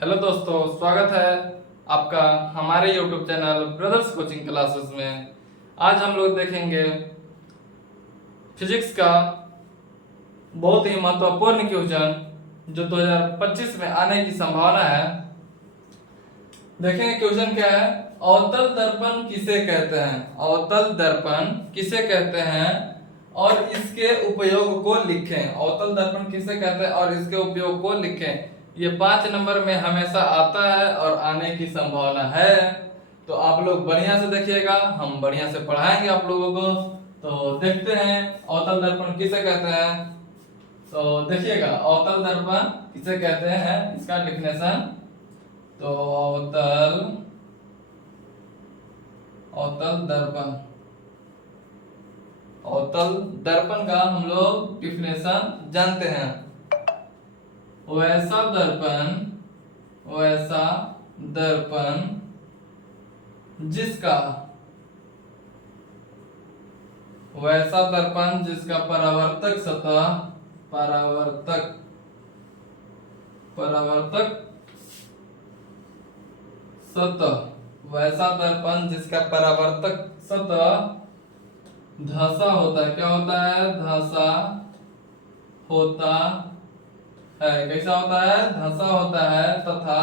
Hello दोस्तों, स्वागत है आपका हमारे YouTube channel brothers coaching classes में। आज हम लोग देखेंगे फिजिक्स का बहुत ही महत्वपूर्ण क्वेश्चन जो 2025 में आने की संभावना है। देखेंगे क्वेश्चन क्या है। अवतल दर्पण किसे कहते हैं? अवतल दर्पण किसे कहते हैं और इसके उपयोग को लिखें। अवतल दर्पण किसे कहते हैं और इसके उपयोग को लिखें। ये 5 नंबर में हमेशा आता है और आने की संभावना है, तो आप लोग बढ़िया से देखिएगा, हम बढ़िया से पढ़ाएंगे आप लोगों को। तो देखते हैं अवतल दर्पण किसे कहते हैं। तो देखिएगा अवतल दर्पण किसे कहते हैं, इसका डेफिनेशन। तो अवतल दर्पण, अवतल दर्पण का हम लोग डेफिनेशन जानते हैं। वैसा दर्पण जिसका परावर्तक सतह वैसा दर्पण जिसका परावर्तक सतह धंसा होता है। क्या होता है? धंसा होता है। कैसा होता है? धंसा होता है तथा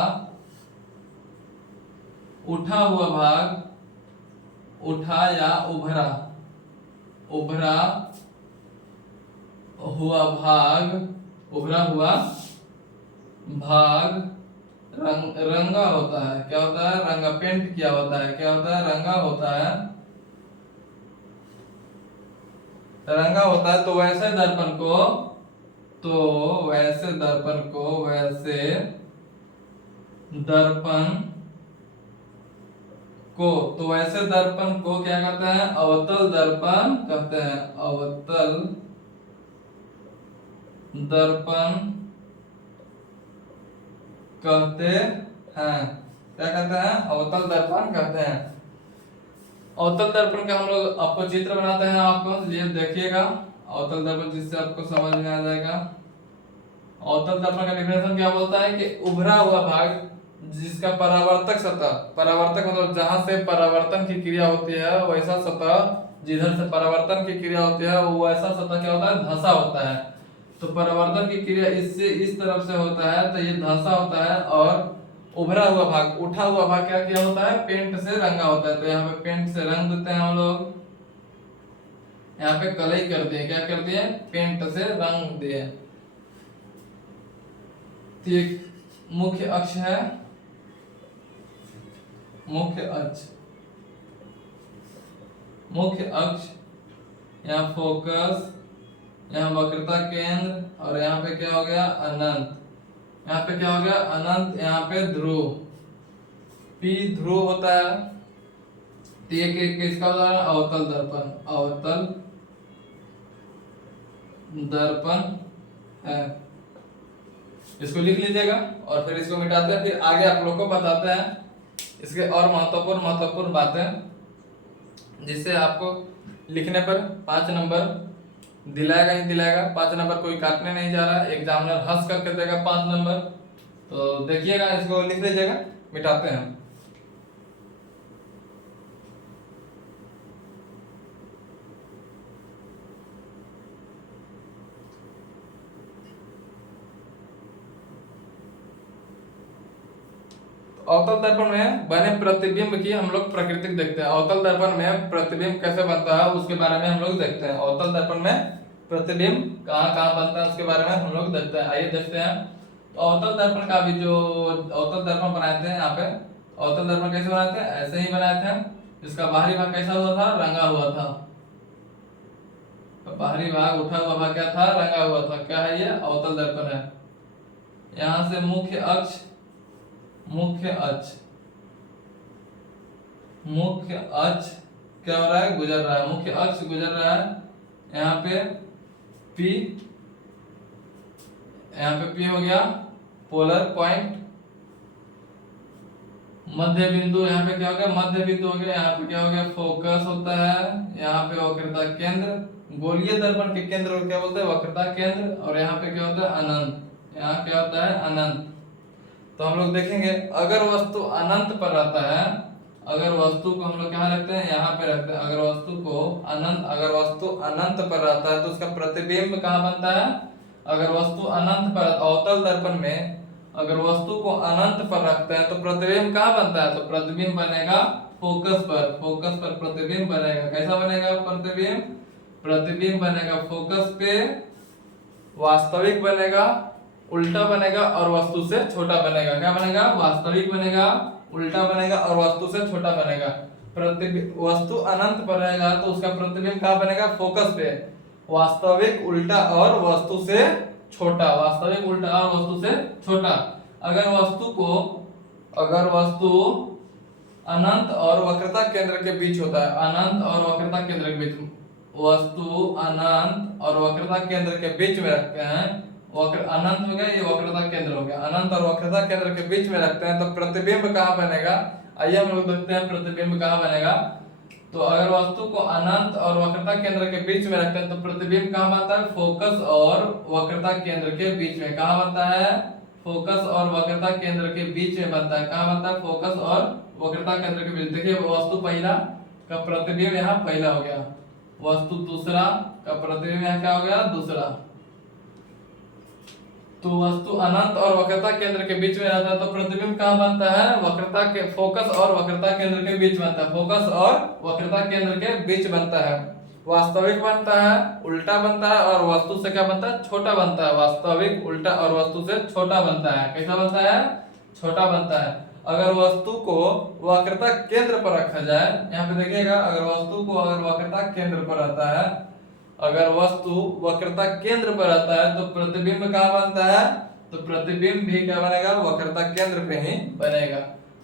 उठा हुआ भाग, उठा या उभरा हुआ भाग रंगा होता है। क्या होता है? रंगा, पेंट किया होता है। क्या होता है? रंगा होता है, रंगा होता है। तो वैसे दर्पण को क्या कहते हैं? अवतल दर्पण कहते हैं। अवतल दर्पण कहते हैं। क्या कहते हैं? अवतल दर्पण कहते हैं। अवतल दर्पण का हम लोग आपको चित्र बनाते हैं, आपको ये देखिएगा अवतल दर्पण, जिससे आपको समझ में आ जाएगा। अवतल दर्पण का डेफिनेशन क्या बोलता है कि उभरा हुआ भाग जिसका परावर्तक सतह, परावर्तक मतलब जहां से परावर्तन की क्रिया होती है वैसा सतह, जिधर से परावर्तन की क्रिया होती है वो वैसा सतह क्या होता है? धंसा होता है। तो परावर्तन की क्रिया इससे इस तरफ से होता है तो ये धंसा होता है, और उभरा हुआ भाग, उठा हुआ भाग क्या किया होता है? पेंट से रंगा होता है। तो यहाँ पे पेंट से रंग देते हैं हम लोग। यहाँ पे कलई कर दिए, क्या कर दिए? पेंट से रंग दिए। तो ये मुख्य अक्ष है, मुख्य अक्ष, यहाँ फोकस, यहाँ वक्रता केंद्र, और यहाँ पे क्या हो गया? अनंत। यहाँ पे क्या हो गया? अनंत। यहाँ पे ध्रुव, P ध्रुव होता है। तो ये किसका उदाहरण? अवतल दर्पण, अवतल दर्पण है। इसको लिख लीजिएगा और फिर इसको मिटाते हैं, फिर आगे आप लोग को बताते हैं इसके और महत्वपूर्ण बातें, जिससे आपको लिखने पर 5 नंबर दिलाएगा ही दिलाएगा। 5 नंबर कोई काटने नहीं जा रहा है, एग्जामिनर हंस करके देगा 5 नंबर। तो देखिएगा, इसको लिख लीजिएगा, मिटाते हैं। अवतल दर्पण में बने प्रतिबिंब की हम लोग प्रकृति देखते हैं। अवतल दर्पण में प्रतिबिंब कैसे बनता है उसके बारे में हम लोग देखते हैं। अवतल दर्पण में प्रतिबिंब कहाँ कहाँ बनता है उसके बारे में हम लोग देखते हैं। आइए देखते हैं। तो अवतल दर्पण का भी जो अवतल दर्पण बनाए थे, यहाँ पे अवतल दर्पण कैसे बनाए थे? ऐसे ही बनाए थे। इसका बाहरी भाग कैसा हुआ था? रंगा हुआ था। तो बाहरी भाग, उठा हुआ भाग क्या था? रंगा हुआ था। क्या है ये? अवतल दर्पण है। यहाँ से मुख्य अक्ष क्या हो रहा है? गुजर रहा है। मुख्य अक्ष गुजर रहा है। यहाँ पे P हो गया पोलर पॉइंट। मध्य बिंदु, यहाँ पे क्या हो गया? मध्य बिंदु हो गया। यहाँ पे क्या हो गया? फोकस होता है। यहाँ पे वक्रता केंद्र, गोलीय दर्पण के केंद्र को क्या बोलते हैं? वक्रता केंद्र। और यहाँ पे क्या होता है? अनंत। यहाँ क्या होता है? अनंत। तो हम लोग देखेंगे अगर वस्तु अनंत पर रहता है, अगर वस्तु को हम लोग कहाँ रखते हैं, यहाँ पे रखते हैं। अगर वस्तु अनंत पर रहता है तो उसका प्रतिबिंब कहाँ बनता है, अगर वस्तु अनंत पर, अवतल दर्पण में अगर वस्तु को अनंत पर रखते हैं तो प्रतिबिंब कहाँ बनता है, तो प्रतिबिंब बनेगा फोकस पर प्रतिबिंब बनेगा। कैसा बनेगा प्रतिबिंब, प्रतिबिंब बनेगा फोकस पे, वास्तविक बनेगा, उल्टा बनेगा और वस्तु से छोटा बनेगा। क्या बनेगा, वास्तविक बनेगा, उल्टा बनेगा और वस्तु से छोटा बनेगा। वस्तु अनंत पर रहेगा तो उसका प्रतिबिंब कहाँ बनेगा, फोकस पे, वास्तविक, उल्टा और वस्तु से छोटा, वास्तविक, उल्टा और वस्तु से छोटा। अगर वस्तु अनंत और वक्रता केंद्र के बीच होता है, अनंत और वक्रता केंद्र के बीच, वस्तु अनंत और वक्रता केंद्र के बीच में रखते हैं, अनंत हो गया, ये वक्रता केंद्र हो गया, अनंत और वक्रता केंद्र के बीच में रखते हैं तो प्रतिबिंब कहाँ बनेगा। आइए हम लोग देखते हैं प्रतिबिंब कहाँ बनेगा। तो अगर वस्तु को अनंत और वक्रता केंद्र के बीच में रखते हैं तो प्रतिबिंब कहाँ बनता है, फोकस और वक्रता केंद्र के बीच में। कहाँ बनता है, फोकस और वक्रता केंद्र के बीच में बनता है। कहाँ बनता है, फोकस और वक्रता केंद्र के बीच। देखिए वस्तु पहला का प्रतिबिंब यहाँ पहला हो गया, वस्तु दूसरा का प्रतिबिंब यहाँ क्या हो गया, दूसरा। तो वस्तु अनंत और वक्रता केंद्र के बीच में रहता है तो प्रतिबिंब कहाँ बनता है, वक्रता के, फोकस और वक्रता केंद्र के बीच बनता है, फोकस और वक्रता केंद्र के बीच बनता है। वास्तविक बनता है, उल्टा बनता है और वस्तु से क्या बनता है, छोटा बनता है। वास्तविक, उल्टा और वस्तु से छोटा बनता है। कैसा बनता है, छोटा बनता है। अगर वस्तु को वक्रता केंद्र पर रखा जाए, यहाँ पे देखिएगा, अगर वस्तु को अगर वक्रता केंद्र पर रहता है, अगर वस्तु वक्रता केंद्र पर रहता है तो प्रतिबिंब कहाँ बनता है, तो प्रतिबिंब भी क्या बनेगा, वक्रता केंद्र पे ही बनेगा।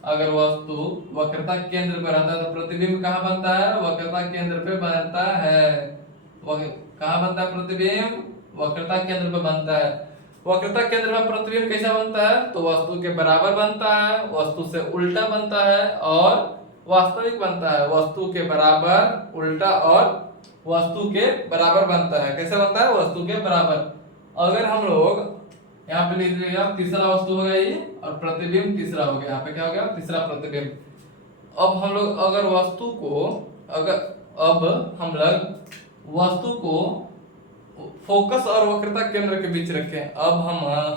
अगर वस्तु वक्रता केंद्र पर रहता है तो प्रतिबिंब कहाँ बनता है, वक्रता केंद्र पे बनता है। कहाँ बनता है प्रतिबिंब, वक्रता केंद्र पे बनता है। वक्रता केंद्र में प्रतिबिंब कैसा बनता है, तो वस्तु के बराबर बनता है, वस्तु से उल्टा बनता है और वास्तविक बनता है। वस्तु के बराबर, उल्टा और वस्तु के बराबर बनता है। कैसे बनता है, वस्तु के बराबर। अगर हम लोग यहाँ पे लिख लीजिएगा, तीसरा वस्तु हो गया ये और प्रतिबिंब तीसरा हो गया। यहाँ पे क्या हो गया, तीसरा प्रतिबिंब। अब हम लोग अगर वस्तु को, अब हम लोग वस्तु को फोकस और वक्रता केंद्र के बीच रखें। अब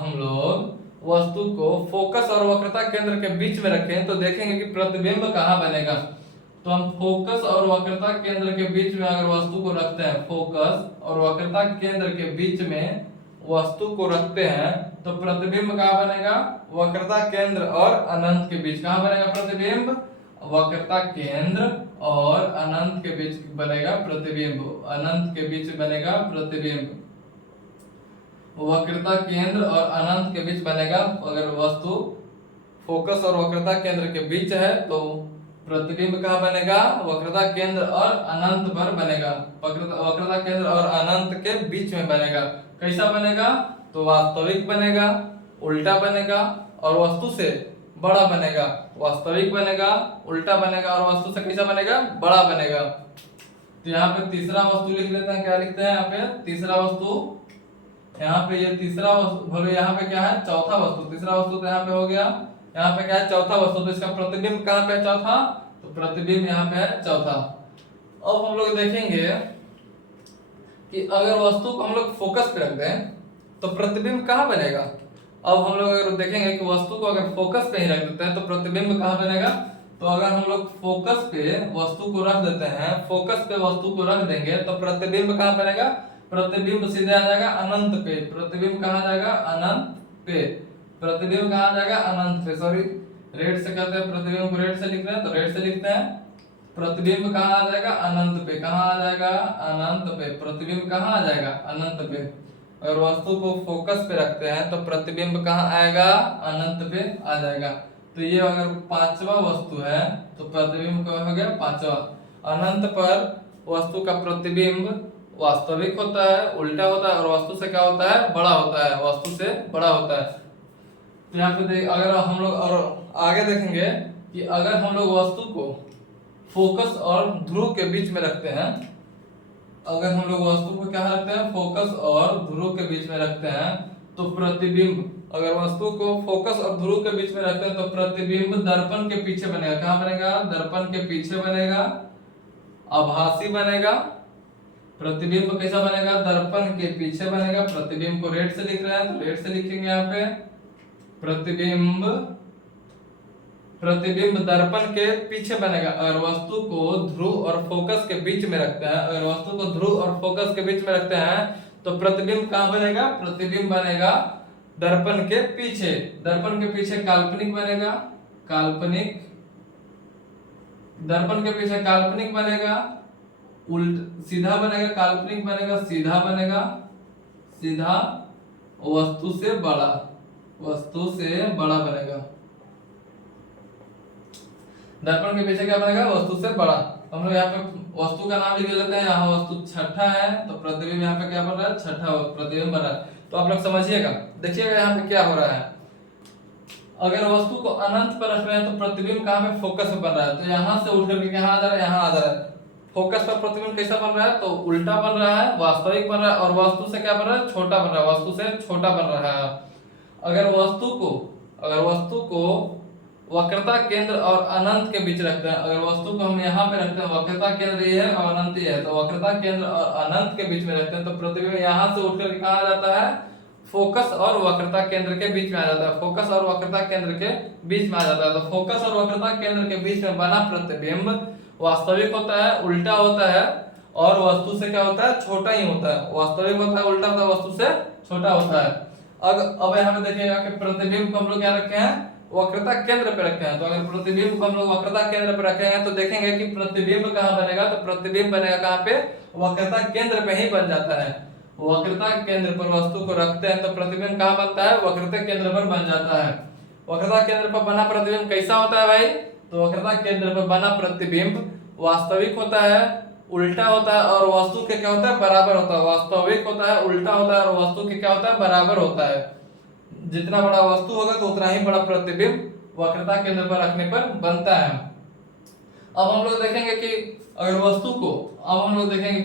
हम लोग वस्तु को फोकस और वक्रता केंद्र के बीच में रखें तो देखेंगे कि प्रतिबिंब कहाँ बनेगा। तो हम फोकस और वक्रता केंद्र के बीच में अगर वस्तु को रखते हैं, फोकस और वक्रता केंद्र के बीच में वस्तु को रखते हैं तो प्रतिबिंब कहाँ बनेगा, वक्रता केंद्र और अनंत के बीच। कहाँ बनेगा प्रतिबिंब, वक्रता केंद्र और अनंत के बीच बनेगा प्रतिबिंब, अनंत के बीच बनेगा प्रतिबिंब। वक्रता केंद्र और अनंत के बीच बनेगा। अगर वस्तु फोकस और वक्रता केंद्र के बीच है तो प्रतिबिंब कहाँ बनेगा, वक्रता केंद्र और अनंत पर बनेगा। वक्रता केंद्र और अनंत के बीच में बनेगा। कैसा बनेगा, तो वास्तविक बनेगा, उल्टा बनेगा और वस्तु से बड़ा बनेगा। वास्तविक बनेगा, उल्टा बनेगा और वस्तु से कैसा बनेगा, बड़ा बनेगा। तो यहाँ पे तीसरा वस्तु लिख लेते हैं। क्या लिखते हैं यहाँ पे, तीसरा वस्तु। यहाँ पे ये तीसरा वस्तु, बोलो यहाँ पे क्या है, चौथा वस्तु। तीसरा वस्तु तो यहाँ पे हो गया, यहाँ पे क्या है, चौथा वस्तु। तो इसका प्रतिबिंब कहाँ पे, चौथा, तो प्रतिबिंब यहाँ पे है चौथा। अब हम लोग देखेंगे कि अगर वस्तु को हम लोग फोकस पे रख दें तो प्रतिबिंब कहाँ बनेगा। अब हम लोग अगर देखेंगे कि वस्तु को अगर फोकस पे ही रख देते हैं तो प्रतिबिंब कहाँ बनेगा। तो अगर हम लोग फोकस पे वस्तु को रख देते हैं, फोकस पे वस्तु को रख देंगे तो प्रतिबिंब कहाँ बनेगा, प्रतिबिंब सीधे आ जाएगा अनंत पे। प्रतिबिंब कहाँ जाएगा, अनंत पे। प्रतिबिंब कहाँ जाएगा, अनंत पे। सॉरी, रेड से कहते हैं, प्रतिबिंब को रेड से लिख रहे हैं तो रेड से लिखते हैं। प्रतिबिंब कहाँ आ जाएगा, अनंत पे। कहाँ आ जाएगा, अनंत पे। प्रतिबिंब कहाँ आ जाएगा, अनंत पे। अगर वस्तु को फोकस पे रखते हैं तो प्रतिबिंब कहाँ आएगा, अनंत पे आ जाएगा। तो ये अगर पांचवा वस्तु है तो प्रतिबिंब क्या हो गया, पांचवा। अनंत पर वस्तु का प्रतिबिंब वास्तविक होता है, उल्टा होता है और वस्तु से क्या होता है, बड़ा होता है, वस्तु से बड़ा होता है। तो यहाँ पे अगर हम लोग और आगे देखेंगे कि अगर हम लोग वस्तु को फोकस और ध्रुव के बीच में रखते हैं, अगर हम लोग वस्तु को क्या रखते हैं, फोकस और ध्रुव के बीच में रखते हैं तो प्रतिबिंब अगर वस्तु को फोकस और ध्रुव के बीच में रखते हैं तो प्रतिबिंब दर्पण के पीछे बनेगा। कहां बनेगा? दर्पण के पीछे बनेगा, आभासी बनेगा। प्रतिबिंब कैसा बनेगा? दर्पण के पीछे बनेगा। प्रतिबिंब को रेड से लिख रहे हैं तो रेड से लिखेंगे यहाँ पे। प्रतिबिंब दर्पण के पीछे बनेगा। अगर वस्तु को ध्रुव और फोकस के बीच में रखते हैं, अगर वस्तु को ध्रुव और फोकस के बीच में रखते हैं तो प्रतिबिंब कहां बनेगा? प्रतिबिंब बनेगा दर्पण के पीछे। दर्पण के पीछे काल्पनिक बनेगा, काल्पनिक। दर्पण के पीछे काल्पनिक बनेगा, सीधा बनेगा, काल्पनिक बनेगा, सीधा बनेगा, सीधा। वस्तु से बड़ा, वस्तु से बड़ा बनेगा। दर्पण के पीछे क्या बनेगा? वस्तु से बड़ा। हम लोग यहाँ पे वस्तु का नाम लिख लेते हैं। यहाँ वस्तु छठा है तो प्रतिबिंब यहाँ पे क्या बन रहा है? छठा प्रतिबिंब बन रहा है। तो आप लोग समझिएगा, देखिएगा यहाँ पे क्या हो रहा है। अगर वस्तु को अनंत पर रख रहे हैं तो प्रतिबिंब कहाँ पे? फोकस पे बन रहा है। तो यहाँ से उठ करके कहाँ आ जा रहा है? यहाँ आ जा रहा है। फोकस पर प्रतिबिंब कैसा बन रहा है? तो उल्टा बन रहा है, वास्तविक बन रहा है। और वस्तु से क्या बन रहा है? छोटा बन रहा है, वस्तु से छोटा बन रहा है। अगर वस्तु को वक्रता केंद्र और अनंत के बीच रखते हैं, अगर वस्तु को हम यहाँ पे रखते हैं, वक्रता केंद्र ये है और अनंत ये है, तो वक्रता केंद्र और अनंत के बीच में रखते हैं तो प्रतिबिंब यहाँ से उठ करके कहाँ आ जाता है? फोकस और वक्रता केंद्र के बीच में आ जाता है। फोकस और वक्रता केंद्र के बीच में आ जाता है। तो फोकस और वक्रता केंद्र के बीच में बना प्रतिबिंब वास्तविक होता है, उल्टा होता है और वस्तु से क्या होता है? छोटा ही होता है। वास्तविक होता है, उल्टा होता है, वस्तु से छोटा होता है। अब यहाँ पे देखिएगा कि प्रतिबिंब को हम लोग क्या रखे हैं? वक्रता केंद्र पे रखे हैं। तो अगर प्रतिबिंब को हम लोग वक्रता केंद्र पे रखेंगे तो देखेंगे कि प्रतिबिंब कहाँ बनेगा? तो प्रतिबिंब बनेगा कहाँ पे? वक्रता केंद्र पे ही बन जाता है। वक्रता केंद्र पर वस्तु को रखते हैं तो प्रतिबिंब कहाँ बनता है? वक्रता केंद्र पर बन जाता है। वक्रता केंद्र पर बना प्रतिबिंब कैसा होता है भाई? तो वक्रता केंद्र पर बना प्रतिबिंब वास्तविक होता है, उल्टा होता है और वस्तु के क्या होता है? बराबर होता है। वास्तविक होता है, उल्टा होता है और वस्तु के क्या होता है? बराबर होता है। जितना बड़ा वस्तु होगा तो उतना ही बड़ा प्रतिबिंब वक्रता केंद्र पर रखने पर बनता है। अब हम लोग देखेंगे कि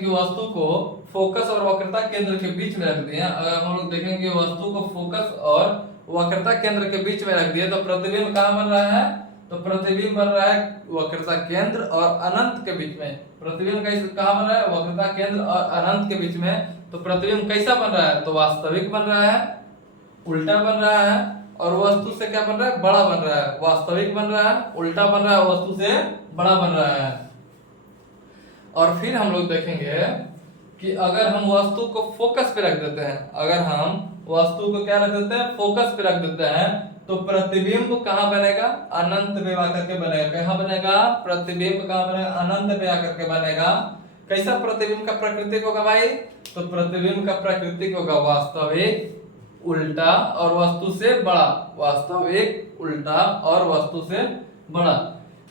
वस्तु को फोकस और वक्रता केंद्र के बीच में रख दिया। अगर हम लोग देखेंगे कि वस्तु को फोकस और वक्रता केंद्र के बीच में रख दिया तो प्रतिबिंब कहाँ बन रहा है? तो प्रतिबिंब बन रहा है वक्रता केंद्र और अनंत के बीच में। प्रतिबिंब कैसे कहाँ बन रहा है? वक्रता केंद्र और अनंत के बीच में। तो प्रतिबिंब कैसा बन रहा है? तो वास्तविक बन रहा है, उल्टा बन रहा है और वस्तु से क्या बन रहा है? बड़ा बन रहा है। वास्तविक बन रहा है, उल्टा बन रहा है, वस्तु से बड़ा बन रहा है। और फिर हम लोग देखेंगे कि अगर हम वस्तु को फोकस पे रख देते हैं, अगर हम वस्तु को क्या रख देते हैं? फोकस पे रख देते हैं तो प्रतिबिंब कहाँ बनेगा? अनंत पे आकर के बनेगा। कहाँ बनेगा? प्रतिबिंब कहाँ बनेगा? अनंत पे आकर के बनेगा। कैसा प्रतिबिंब का प्राकृतिक होगा भाई? तो प्रतिबिंब का प्राकृतिक होगा वास्तविक, उल्टा और वस्तु से बड़ा। वास्तविक, उल्टा और वस्तु से बड़ा।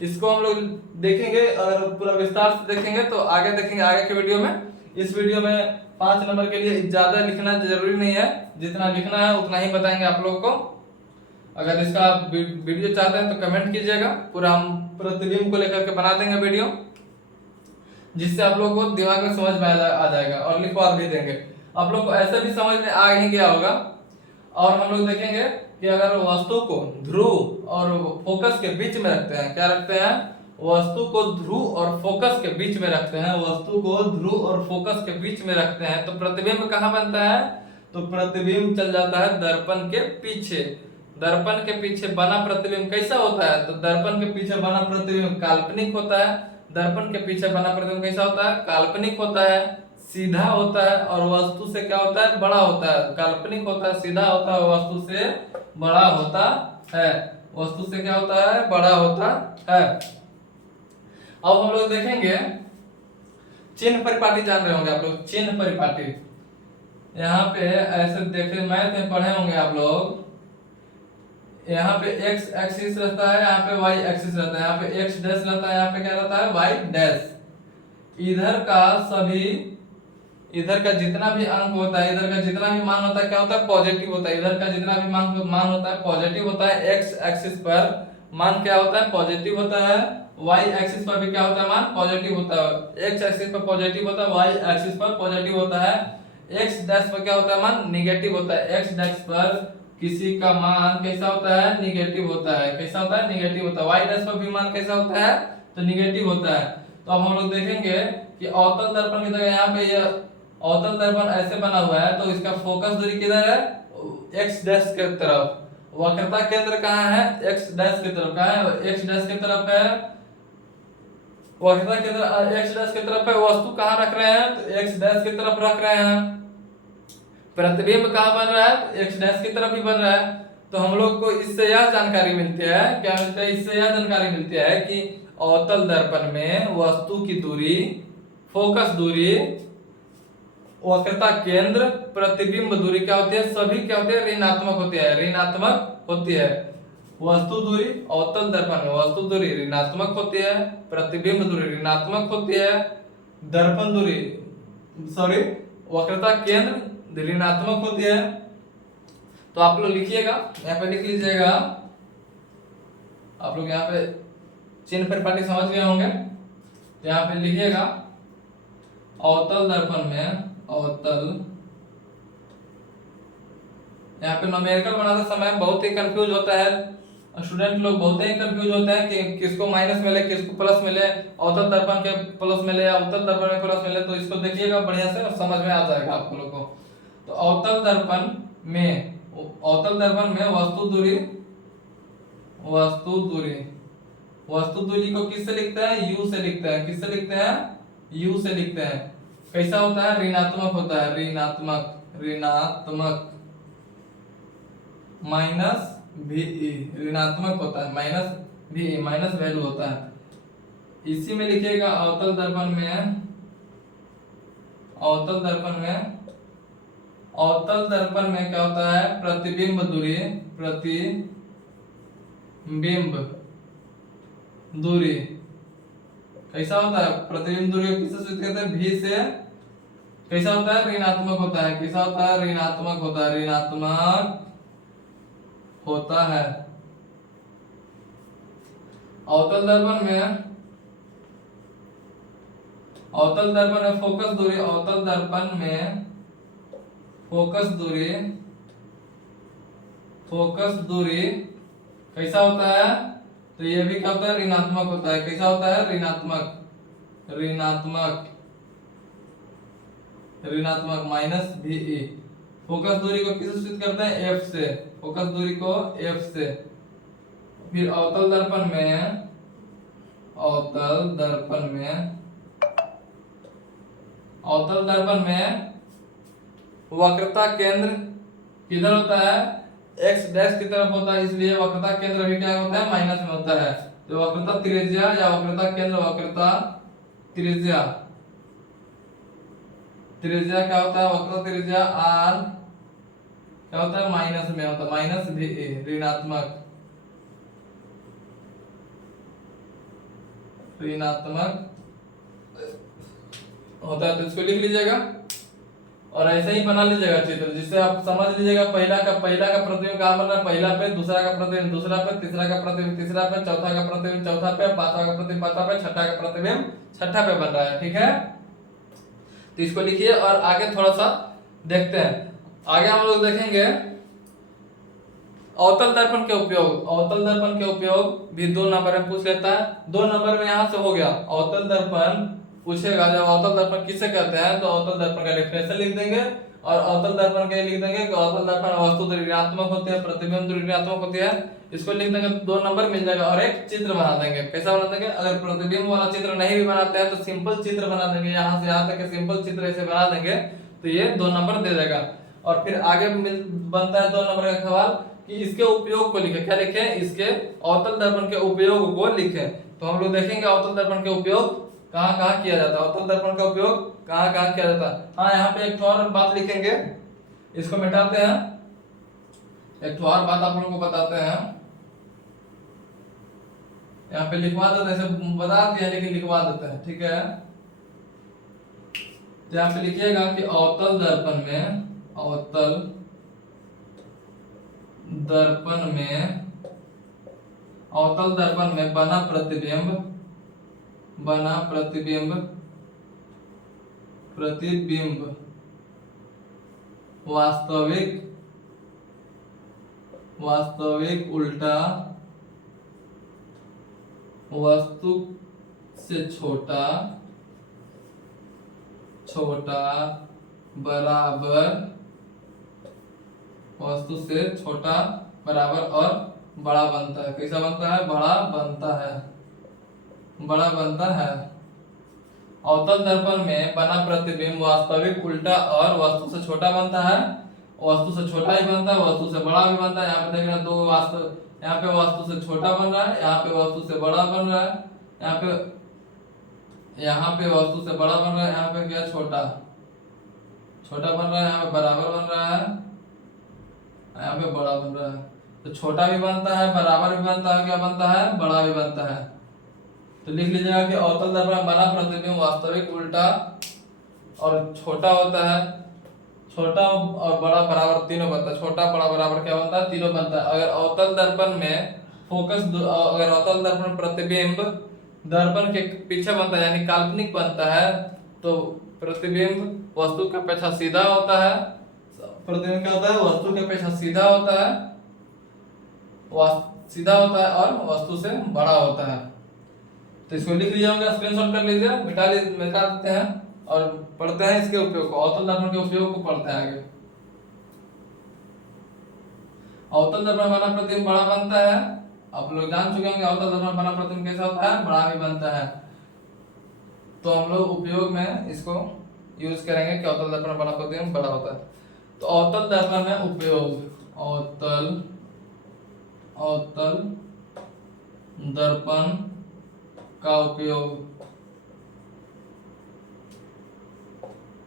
इसको हम लोग देखेंगे, अगर पूरा विस्तार से देखेंगे तो आगे देखेंगे आगे के वीडियो में। इस वीडियो में 5 नंबर के लिए ज्यादा लिखना जरूरी नहीं है, जितना लिखना है उतना ही बताएंगे आप लोगों को। अगर इसका वीडियो चाहते हैं तो कमेंट कीजिएगा, पूरा हम प्रतिबिंब को लेकर के बना देंगे वीडियो, जिससे आप लोगों को दिमाग में समझ में आ जाएगा और लिखवा भी देंगे। आप लोग को ऐसे भी समझ में आ ही गया होगा। और हम लोग देखेंगे कि अगर वस्तु को ध्रुव और फोकस के बीच में रखते हैं, क्या रखते हैं? वस्तु को ध्रुव और फोकस के बीच में रखते हैं, वस्तु को ध्रुव और फोकस के बीच में रखते हैं तो प्रतिबिंब कहाँ बनता है? तो प्रतिबिंब चल जाता है दर्पण के पीछे। दर्पण के पीछे बना प्रतिबिंब कैसा होता है? तो दर्पण के पीछे बना प्रतिबिंब काल्पनिक होता है। दर्पण के पीछे बना प्रतिबिंब कैसा होता है? काल्पनिक होता है, सीधा होता है और वस्तु से क्या होता है? बड़ा होता है। काल्पनिक होता है, सीधा होता है, वस्तु से बड़ा होता है। वस्तु से क्या होता है? बड़ा होता है। अब हम लोग देखेंगे चिन्ह परिपाटी। जान रहे होंगे आप लोग चिन्ह परिपाटी। यहाँ पे ऐसे देखे, मैथ में पढ़े होंगे आप लोग। यहाँ पे x एक्सिस रहता है, यहाँ पे y एक्सिस रहता है, यहाँ पे x डैश रहता है, यहाँ पे क्या रहता है? y dash. इधर का जितना भी अंक होता है, इधर का जितना भी मान होता है, क्या होता है? पॉजिटिव होता है। इधर का जितना भी मान होता है पॉजिटिव होता है। x एक्सिस पर मान क्या होता है? पॉजिटिव होता है। y एक्सिस पर भी क्या होता है? मान पॉजिटिव होता है। x एक्सिस पर पॉजिटिव होता है, y एक्सिस पर पॉजिटिव होता है। x डैश पर क्या होता है? मान निगेटिव होता है। x डैश पर किसी का मान कैसा होता है, निगेटिव होता है। कैसा होता है, निगेटिव होता है। वाई डैश का भी मान कैसा होता है, तो निगेटिव होता है। तो अब हम लोग देखेंगे कि अवतल दर्पण की जगह यहाँ पे ये अवतल दर्पण ऐसे बना हुआ है, तो इसका फोकस दूरी किधर है, एक्स डैश के तरफ। वक्रता केंद्र कहाँ है, एक्स डैश की तरफ। कहाँ है, एक्स डैश की तरफ है। वक्रता केंद्र एक्स डैश की तरफ है। वस्तु कहाँ रख रहे हैं, तो एक्स डैश की तरफ रख रहे हैं। प्रतिबिंब कहाँ बन रहा है, एक्स डैश की तरफ ही बन रहा है। तो हम लोग को इससे यह जानकारी मिलती है, क्या मिलता है, इससे यह जानकारी मिलती है कि अवतल दर्पण में वस्तु की दूरी, फोकस दूरी, वक्रता केंद्र, प्रतिबिंब दूरी क्या होती है, सभी क्या होती है, ऋणात्मक होती है। ऋणात्मक होती है। वस्तु दूरी अवतल दर्पण में वस्तु दूरी ऋणात्मक होती है, प्रतिबिंब दूरी ऋणात्मक होती है, दर्पण दूरी सॉरी वक्रता केंद्र ऋणात्मक होती है। तो आप लोग लिखिएगा, यहाँ पे लिख लीजिएगा। आप लोग यहाँ पे चिन्ह परिपाटी समझ गए होंगे, तो यहाँ पे लिखिएगा अवतल दर्पण में अवतल, यहाँ पे न्यूमेरिकल बनाते समय बहुत ही कंफ्यूज होता है, स्टूडेंट लोग बहुत ही कंफ्यूज होते हैं कि किसको माइनस मिले किसको प्लस मिले, अवतल दर्पण के प्लस मिले या अवतल दर्पण में प्लस मिले। तो इसको देखिएगा बढ़िया से और समझ में आ जाएगा आप लोगों को। तो अवतल दर्पण में वस्तु दूरी को किससे लिखते हैं, यू से लिखते हैं। किससे लिखते हैं, यू से लिखते हैं। कैसा होता है, ऋणात्मक होता है। ऋणात्मक माइनस भी, ऋणात्मक होता है, माइनस भी, माइनस वैल्यू होता है। इसी में लिखिएगा अवतल दर्पण में क्या होता है, प्रतिबिंब दूरी कैसा होता है, प्रतिबिंब दूरी किससे सूचित करते हैं, भी से। कैसा होता है, ऋणात्मक होता है। कैसा होता है, ऋणात्मक होता है। अवतल दर्पण में फोकस दूरी कैसा होता है, तो ये भी क्या होता है, ऋणात्मक होता है। कैसा होता है, ऋणात्मक माइनस भी। फोकस दूरी को किससे सूचित करते हैं, एफ से। फोकस दूरी को एफ से। फिर अवतल दर्पण में वक्रता केंद्र किधर होता है, एक्स डैश की तरफ होता है, इसलिए वक्रता केंद्र भी क्या होता है, माइनस में होता है। तो वक्रता त्रिज्या या वक्रता केंद्र, वक्रता त्रिज्या क्या होता है, वक्रता त्रिज्या आर क्या होता है, माइनस में होता है। माइनस भी, ऋणात्मक होता है। तो इसको लिख लीजिएगा और ऐसे ही बना लीजिएगा चित्र, जिससे आप समझ लीजिएगा पहला का प्रतिबिंब कहाँ बन रहा है, पहला पे, दूसरा का प्रतिबिंब दूसरा पे, तीसरा का प्रतिबिंब तीसरा पे, चौथा का प्रतिबिंब चौथा पे, पांचवा का प्रतिबिंब पांचवा पे, छठा का प्रतिबिंब छठा पे बन रहा है। ठीक है, तो इसको लिखिए और आगे थोड़ा सा देखते हैं। आगे हम लोग देखेंगे अवतल दर्पण के उपयोग भी 2 नंबर में पूछ लेता है। 2 नंबर में यहाँ से हो गया, अवतल दर्पण पूछेगा। जब अवतल दर्पण किसे कहते हैं, तो अवतल दर्पण का डेफिनेशन लिख देंगे और अवतल दर्पण के लिख देंगे कि अवतल दर्पण वस्तु दूरी ऋणात्मक होती है, प्रतिबिंब दूरी ऋणात्मक होती है। इसको लिख देंगे, 2 नंबर मिल जाएगा और एक चित्र बना देंगे। कैसा बना देंगे, अगर प्रतिबिंब वाला चित्र नहीं भी बनाते हैं तो सिंपल चित्र बना देंगे, यहाँ से यहाँ तक सिंपल चित्र ऐसे बना देंगे तो ये 2 नंबर दे देगा। और फिर आगे बनता है 2 नंबर का सवाल कि इसके उपयोग को लिखे। क्या लिखे, इसके अवतल दर्पण के उपयोग को लिखे। तो हम लोग देखेंगे अवतल दर्पण के उपयोग कहाँ कहाँ किया जाता है, अवतल दर्पण का उपयोग कहाँ कहाँ किया जाता है। हाँ, यहाँ पे एक और बात लिखेंगे, इसको मिटाते हैं। एक और बात आप लोगों को बताते हैं, यहाँ पे लिखवा देते हैं, ऐसे बता दिया लेकिन लिखवा देते हैं। ठीक है, तो यहाँ पे लिखिएगा कि अवतल दर्पण में बना प्रतिबिंब वास्तविक वास्तविक उल्टा वस्तु से छोटा छोटा बराबर वस्तु से छोटा बराबर और बड़ा बनता है। कैसा बनता है? बड़ा बनता है, बड़ा बनता है। अवतल दर्पण में बना प्रतिबिंब वास्तविक उल्टा और वस्तु से छोटा बनता है, वस्तु से छोटा ही बनता है, वस्तु से बड़ा भी बनता है। यहाँ पे देख रहे हैं दो वास्तव, यहाँ पे वस्तु से छोटा बन रहा है, यहाँ पे वस्तु से बड़ा बन रहा है, यहाँ पे वस्तु से बड़ा बन रहा है, यहाँ पे क्या छोटा छोटा बन रहा है, यहाँ पे बराबर बन रहा है, यहाँ पे बड़ा बन रहा है। तो छोटा भी बनता है, बराबर भी बनता है, क्या बनता है? बड़ा भी बनता है। तो लिख लीजिएगा कि अवतल दर्पण में बना प्रतिबिंब वास्तविक उल्टा और छोटा होता है, छोटा और बड़ा बराबर तीनों बनता है। छोटा बड़ा बराबर क्या बनता है? तीनों बनता है। अगर अवतल दर्पण में फोकस, अगर अवतल दर्पण प्रतिबिंब दर्पण के पीछे बनता है यानी काल्पनिक बनता है, तो प्रतिबिंब वस्तु के अपेक्षा सीधा होता है। प्रतिबिंब क्या होता है? वस्तु के अपेक्षा सीधा होता है, सीधा होता है और वस्तु से बड़ा होता है। तो इसको लिख लीजिए, स्क्रीनशॉट कर लीजिए, मिटा देते हैं और पढ़ते हैं इसके उपयोग को, अवतल दर्पण के उपयोग को पढ़ते हैं आगे। अवतल दर्पण बना प्रतिबिंब बड़ा बनता है। आप लोग जान चुके होंगे अवतल दर्पण बना प्रतिबिंब कैसा होता है? बड़ा भी बनता है। तो हम लोग उपयोग में इसको यूज करेंगे कि अवतल दर्पण बना प्रतिबिंब बड़ा होता है। तो अवतल दर्पण में उपयोग, अवतल दर्पण का उपयोग,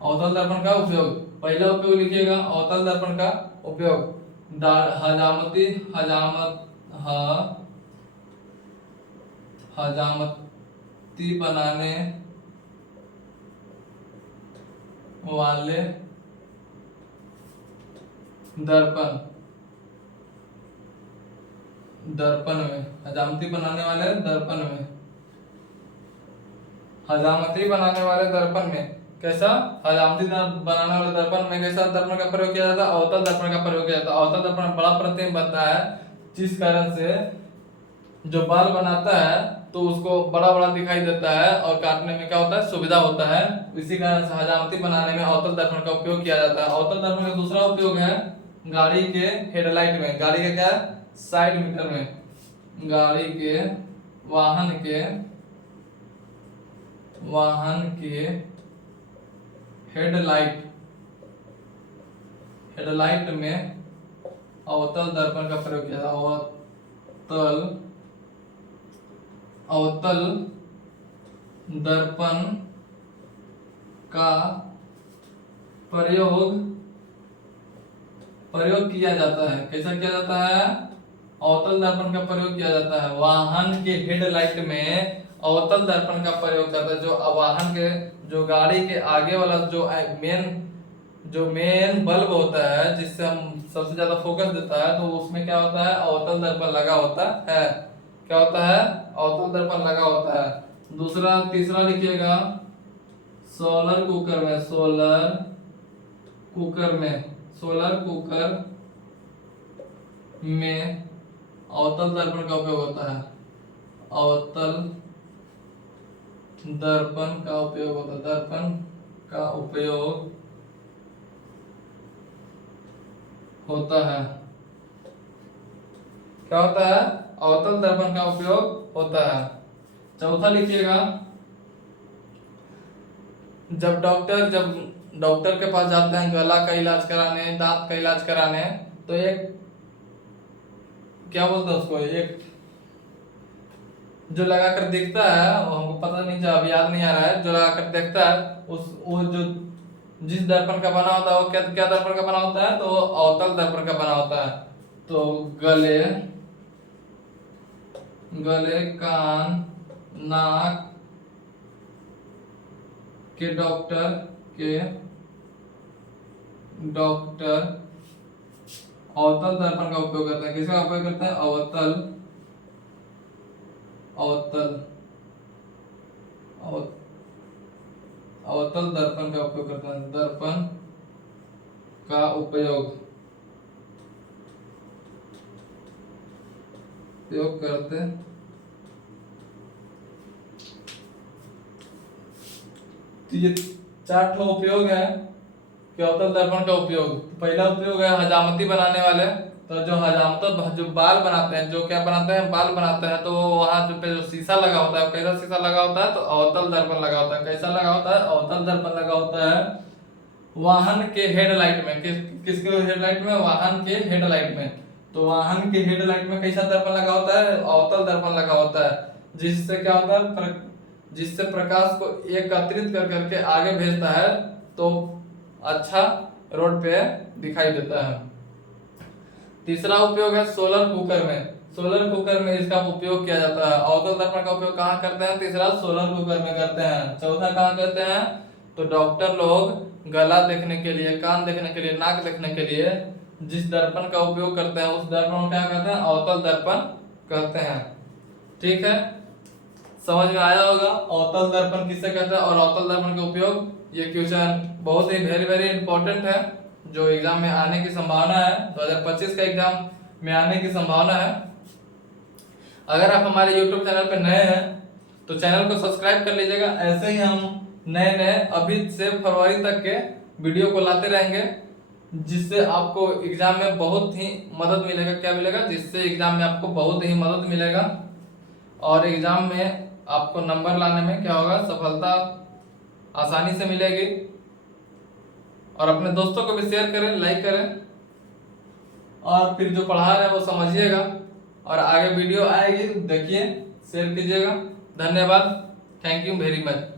अवतल दर्पण का उपयोग, पहला उपयोग लिखिएगा अवतल दर्पण का उपयोग हजामती बनाने वाले दर्पण में, हजामती बनाने वाले दर्पण में, हजामती बनाने वाले दर्पण में कैसा? हजामती बनाने वाले दर्पण में कैसा दर्पण का प्रयोग किया जाता है? अवतल दर्पण का प्रयोग किया जाता है। अवतल दर्पण बड़ा प्रतिबिंब बनता है, जिस कारण से जो बाल बनाता है तो उसको बड़ा बड़ा दिखाई देता है और काटने में क्या होता है? सुविधा होता है। इसी कारण से हजामती बनाने में अवतल दर्पण का उपयोग किया जाता है। अवतल दर्पण का दूसरा उपयोग है गाड़ी के हेडलाइट में, गाड़ी के क्या? साइड मिरर में, गाड़ी के वाहन के हेडलाइट में अवतल दर्पण का प्रयोग किया। अवतल दर्पण का प्रयोग किया जाता है। कैसा किया जाता है? अवतल दर्पण का प्रयोग किया जाता है। वाहन के हेडलाइट में अवतल दर्पण का प्रयोग करता है। जो वाहन के, जो गाड़ी के आगे वाला जो मेन बल्ब होता है, जिससे हम सबसे ज्यादा फोकस देता है, तो उसमें क्या होता है? अवतल दर्पण लगा होता है। क्या होता है? अवतल दर्पण लगा होता है। तीसरा लिखिएगा सोलर कुकर में अवतल दर्पण का उपयोग होता है। अवतल दर्पण का उपयोग होता है। दर्पण का उपयोग होता है। क्या होता है? अवतल दर्पण का उपयोग होता है। चौथा लिखिएगा, जब डॉक्टर के पास जाते हैं गला का इलाज कराने, दांत का इलाज कराने, तो एक क्या बोलते हैं उसको, एक जो लगा कर देखता है, वो हमको पता नहीं चला, अभी याद नहीं आ रहा है, जो लगा कर देखता है वो जो जिस दर्पण का बना होता है वो क्या दर्पण का बना होता है? तो अवतल दर्पण का बना होता है। तो गले कान नाक के डॉक्टर अवतल दर्पण का उपयोग करते हैं। किसका उपयोग करते हैं? अवतल दर्पण का उपयोग करते हैं। दर्पण का उपयोग उपयोग करते तो ये 4 ठो उपयोग है कि अवतल दर्पण का उपयोग। पहला उपयोग है हजामती बनाने वाले, तो जो हजामत जो बाल बनाते हैं, जो क्या बनाते हैं, बाल बनाते हैं, तो वहां जो पे जो शीशा लगा होता है, कैसा शीशा लगा होता है, तो अवतल दर्पण लगा होता है। कैसा लगा होता है, अवतल दर्पण लगा होता है वाहन के हेडलाइट में। किसके हेडलाइट में, वाहन के हेडलाइट में। तो वाहन के हेडलाइट में कैसा दर्पण लगा होता है, अवतल दर्पण लगा होता है। जिससे क्या होता है, जिससे प्रकाश को एकत्रित कर करके आगे भेजता है, तो अच्छा रोड पे दिखाई देता है। तीसरा उपयोग है सोलर कुकर में। सोलर कुकर में इसका उपयोग किया जाता है। अवतल दर्पण का उपयोग कहाँ करते हैं, तीसरा सोलर कुकर में करते हैं। चौथा कहाँ करते हैं, तो डॉक्टर लोग गला देखने के लिए, कान देखने के लिए, नाक देखने के लिए जिस दर्पण का उपयोग करते हैं, उस दर्पण को क्या कहते हैं, अवतल दर्पण कहते हैं। ठीक है, समझ में आया होगा अवतल दर्पण किससे कहते हैं और अवतल दर्पण का उपयोग। ये क्वेश्चन बहुत ही वेरी वेरी इंपॉर्टेंट है, जो एग्जाम में आने की संभावना है, 2025 का एग्जाम में आने की संभावना है। अगर आप हमारे YouTube चैनल पर नए हैं तो चैनल को सब्सक्राइब कर लीजिएगा। ऐसे ही हम नए नए अभी से फरवरी तक के वीडियो को लाते रहेंगे, जिससे आपको एग्जाम में बहुत ही मदद मिलेगा। क्या मिलेगा, जिससे एग्जाम में आपको बहुत ही मदद मिलेगा और एग्जाम में आपको नंबर लाने में क्या होगा, सफलता आसानी से मिलेगी। और अपने दोस्तों को भी शेयर करें, लाइक करें, और फिर जो पढ़ा रहे हैं वो समझिएगा, और आगे वीडियो आएगी देखिए, शेयर कीजिएगा। धन्यवाद, थैंक यू वेरी मच।